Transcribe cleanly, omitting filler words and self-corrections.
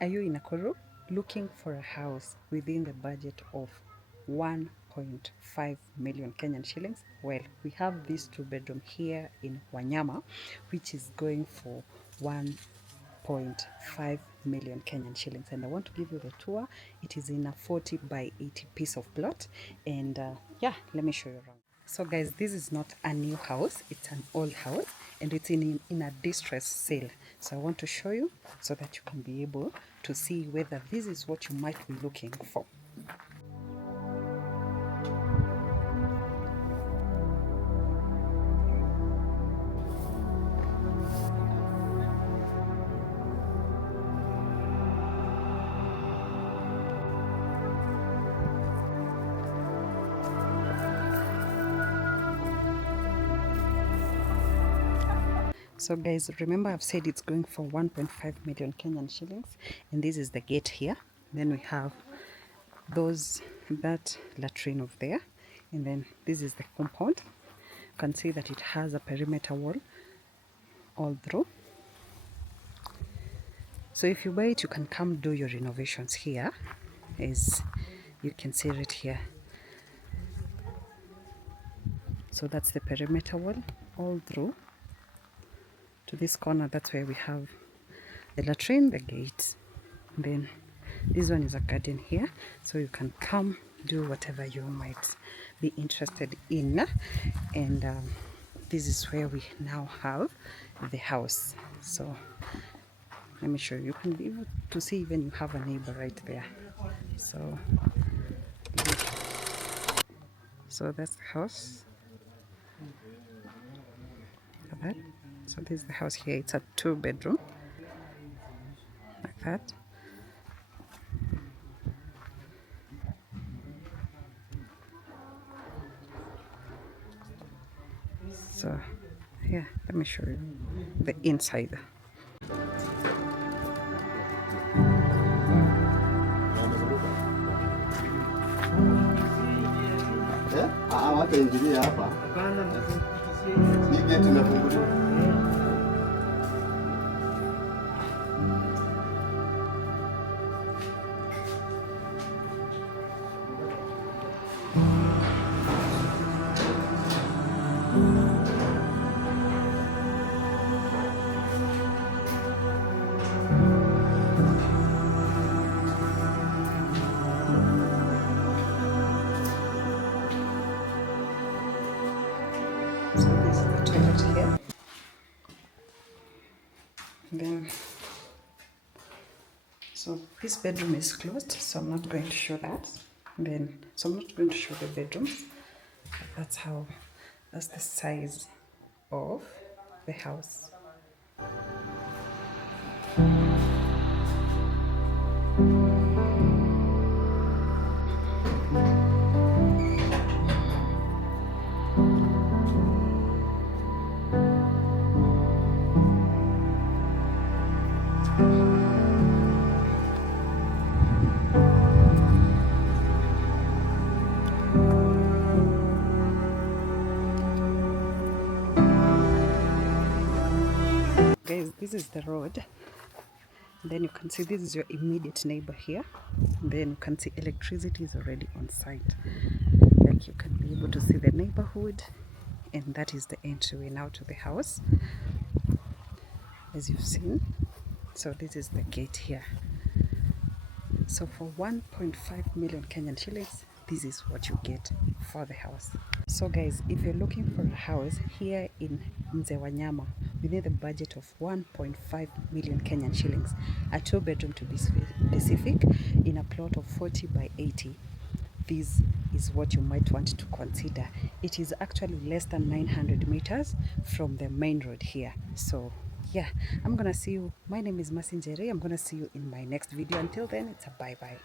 Are you in Nakuru looking for a house within the budget of 1.5 million Kenyan shillings? Well, we have this 2-bedroom here in Wanyama, which is going for 1.5 million Kenyan shillings, and I want to give you the tour. It is in a 40 by 80 piece of plot, and yeah, let me show you around. So guys, this is not a new house, it's an old house, and it's in a distress sale. So I want to show you so that you can be able to see whether this is what you might be looking for. So guys, remember I've said it's going for 1.5 million Kenyan shillings, and this is the gate here. Then we have that latrine over there, and then this is the compound. You can see that it has a perimeter wall all through. So if you buy it, you can come do your renovations here, as you can see right here. So that's the perimeter wall all through to this corner. That's where we have the latrine, the gate, and then this one is a garden here, so you can come do whatever you might be interested in. And this is where we now have the house. So let me show you. You can be able to see even you have a neighbor right there. So that's the house. Look at that. So this is the house here. It's a 2-bedroom like that. So yeah, let me show you the inside. So this is the toilet here. Then, so this bedroom is closed, so I'm not going to show that. So I'm not going to show the bedrooms. That's the size of the house. Guys, this is the road. Then you can see this is your immediate neighbor here. Then you can see electricity is already on site. Like you can be able to see the neighborhood, and that is the entryway now to the house, as you've seen. So this is the gate here. So for 1.5 million Kenyan shillings, this is what you get for the house. So guys, if you're looking for a house here in Mzee Wanyama within the budget of 1.5 million Kenyan shillings, a 2-bedroom to be specific, in a plot of 40 by 80, this is what you might want to consider. It is actually less than 900 meters from the main road here. So yeah, I'm gonna see you. My name is Mzee Wanyama. I'm gonna see you in my next video. Until then, it's a bye-bye.